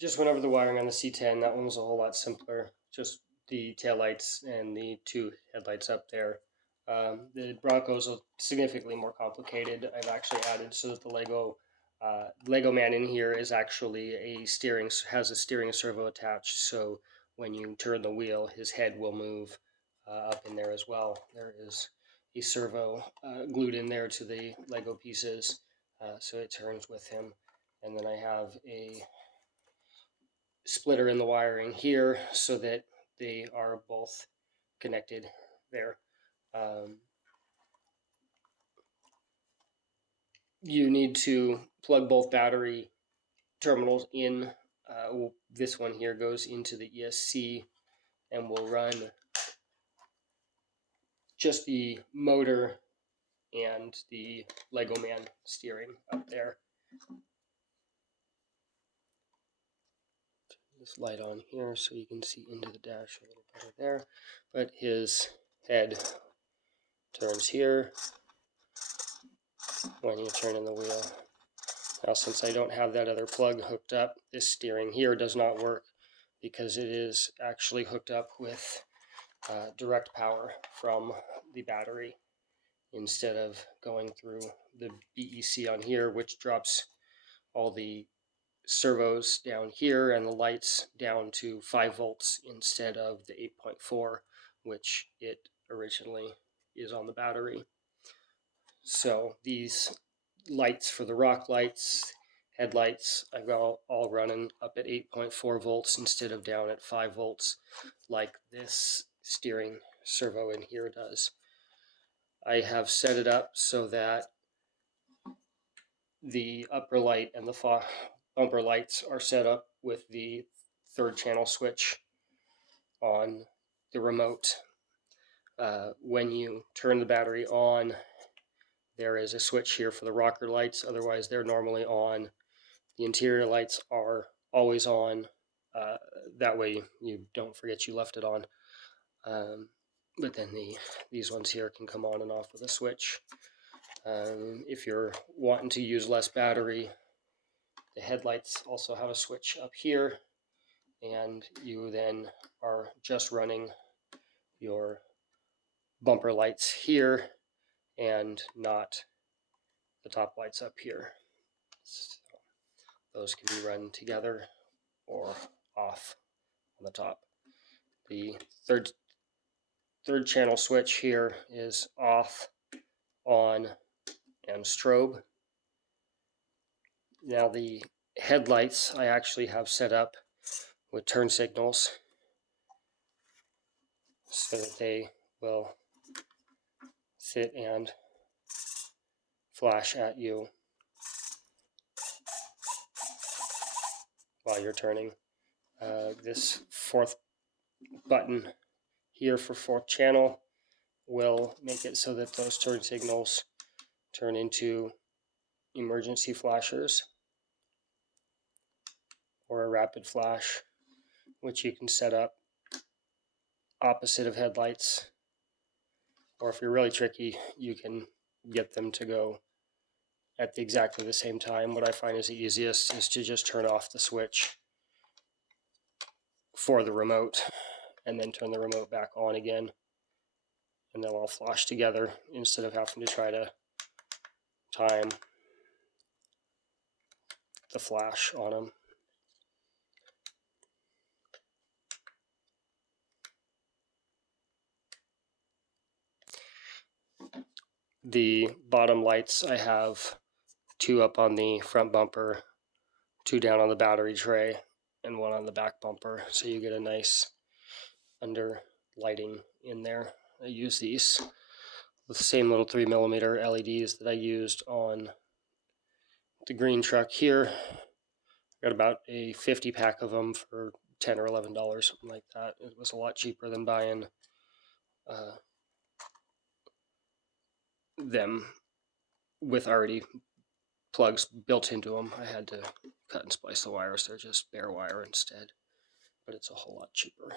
just went over the wiring on the C10. That one was a whole lot simpler. Just the taillights and the two headlights up there. The Bronco's are significantly more complicated. I've actually added so that the Lego man in here is actually has a steering servo attached. So when you turn the wheel, his head will move up in there as well. There is a servo glued in there to the Lego pieces, so it turns with him. And then I have a splitter in the wiring here so that they are both connected there. You need to plug both battery terminals in. This one here goes into the ESC and will run just the motor and the Lego man steering up there. This light on here so you can see into the dash a little better there. But his head turns here when you turn in the wheel. Now, since I don't have that other plug hooked up, this steering here does not work because it is actually hooked up with direct power from the battery instead of going through the BEC on here, which drops all the servos down here and the lights down to 5 volts instead of the 8.4, which it originally is on the battery. So these lights for the rock lights, headlights, I've got all running up at 8.4 volts instead of down at 5 volts like this steering servo in here does. I have set it up so that the upper light and the bumper lights are set up with the 3rd channel switch on the remote. When you turn the battery on, there is a switch here for the rocker lights, otherwise they're normally on. The interior lights are always on, that way you don't forget you left it on. But then these ones here can come on and off with a switch. If you're wanting to use less battery, the headlights also have a switch up here, and you then are just running your bumper lights here and not the top lights up here. So those can be run together or off on the top. The third channel switch here is off, on, and strobe. Now the headlights I actually have set up with turn signals so that they will sit and flash at you while you're turning. This 4th button here for 4th channel will make it so that those turn signals turn into emergency flashers or a rapid flash, which you can set up opposite of headlights, or if you're really tricky, you can get them to go at exactly the same time. What I find is the easiest is to just turn off the switch for the remote and then turn the remote back on again, and they'll all flash together instead of having to try to time the flash on them. The bottom lights, I have 2 up on the front bumper, 2 down on the battery tray, and 1 on the back bumper, so you get a nice under lighting in there. I use these with the same little 3mm LEDs that I used on the green truck here. I got about a 50 pack of them for $10 or $11, something like that. It was a lot cheaper than buying them with already plugs built into them. I had to cut and splice the wires. They're just bare wire instead, but it's a whole lot cheaper.